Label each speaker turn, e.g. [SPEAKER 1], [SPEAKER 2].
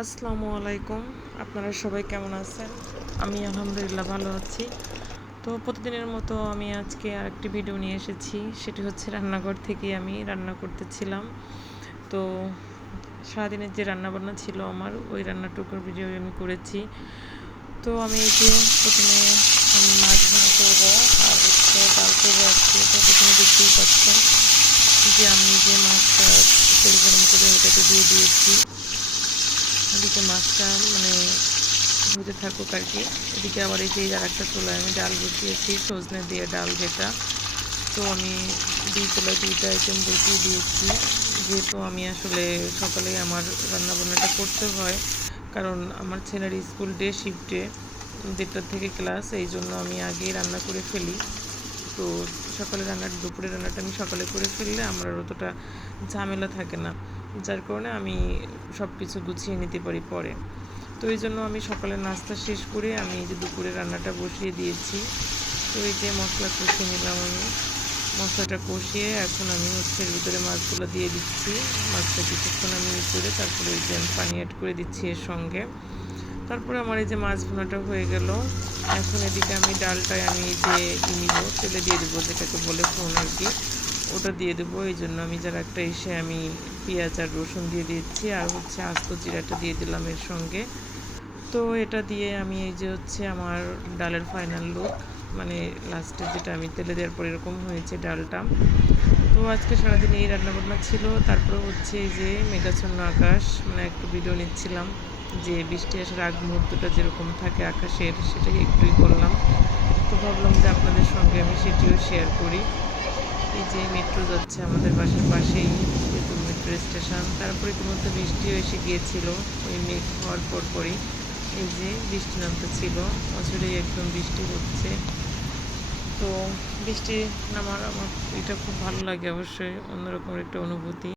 [SPEAKER 1] আসসালামু আলাইকুম। আপনারা সবাই কেমন আছেন? আমি আলহামদুলিল্লাহ ভালো আছি। তো প্রতিদিনের মতো আমি আজকে আরেকটি ভিডিও নিয়ে এসেছি। সেটি হচ্ছে রান্নাঘর থেকে আমি রান্না করতেছিলাম। তো সারাদিনের যে রান্নাবান্না ছিল আমার, ওই রান্নাটুকুর ভিডিও আমি করেছি। তো আমি এই যে প্রথমে আমি মাছ ভাজা করব, আর হচ্ছে ডাল করব আজকে। তো প্রথমে দেখতেই পাচ্ছেন যে আমি যে মাছটা তেল গরম করে ওটাকে দিয়ে দিয়েছি। এদিকে মাছটা মানে হতে থাকুক আর কি। এদিকে আবার এই যে আর একটা চুলায় আমি ডাল বসিয়েছি, সজনে দিয়ে ডাল যেটা। তো আমি দুই চুলায় দুইটা আইটেম বসিয়ে দিয়েছি। যেহেতু আমি আসলে সকালে আমার রান্নাবান্নাটা করতে হয়, কারণ আমার ছেলের স্কুল ডে শিফটে দেড়টার থেকে ক্লাস, এই জন্য আমি আগে রান্না করে ফেলি। তো সকালে রান্নাটা দুপুরে রান্নাটা আমি সকালে করে ফেললে আমার অতটা ঝামেলা থাকে না। যার কারণে আমি সব কিছু গুছিয়ে নিতে পারি পরে। তো এই জন্য আমি সকালে নাস্তা শেষ করে আমি এই যে দুপুরে রান্নাটা বসিয়ে দিয়েছি। তো এই যে মশলা কষিয়ে নিলাম আমি। মশলাটা কষিয়ে এখন আমি হচ্ছে ভিতরে মাছগুলো দিয়ে দিচ্ছি। মাছটা কিছুক্ষণ আমি করে তারপরে ওই যে পানি অ্যাড করে দিচ্ছি এর সঙ্গে। তারপরে আমার এই যে মাছ ভুনাটা হয়ে গেল। এখন এদিকে আমি ডালটায় আমি যে নিব, তেলে দিয়ে দেবো যেটাকে বলে ফোন আর কি। ওটা দিয়ে দেবো, এই জন্য আমি যারা একটা এসে আমি পেঁয়াজ আর রসুন দিয়ে দিচ্ছি, আর হচ্ছে আস্ত জিরাটা দিয়ে দিলাম এর সঙ্গে। তো এটা দিয়ে আমি এই যে হচ্ছে আমার ডালের ফাইনাল লুক মানে লাস্টে যেটা আমি তেলে দেওয়ার পর এরকম হয়েছে ডালটা। তো আজকে সারাদিন এই রান্নাবান্না ছিল, তারপরে হচ্ছে এই যে মেঘাচ্ছন্ন আকাশ মানে একটু ভিডিও নিচ্ছিলাম, যে বৃষ্টি আসার আগ মুহূর্তটা যেরকম থাকে আকাশের, সেটাই একটুই করলাম। তো ভাবলাম যে আপনাদের সঙ্গে আমি সেটিও শেয়ার করি। এই যে মেট্রো যাচ্ছে আমাদের বাসার পাশেই সেতু মেট্রো স্টেশন তারপরে ইতিমধ্যে বৃষ্টিও এসে গিয়েছিল, ওই মেঘ হওয়ার পর পরই। এই যে বৃষ্টি নামতে ছিল বছরেই একদম বৃষ্টি হচ্ছে। তো বৃষ্টি নামার আমার এটা খুব ভালো লাগে অবশ্যই, অন্যরকম একটা অনুভূতি।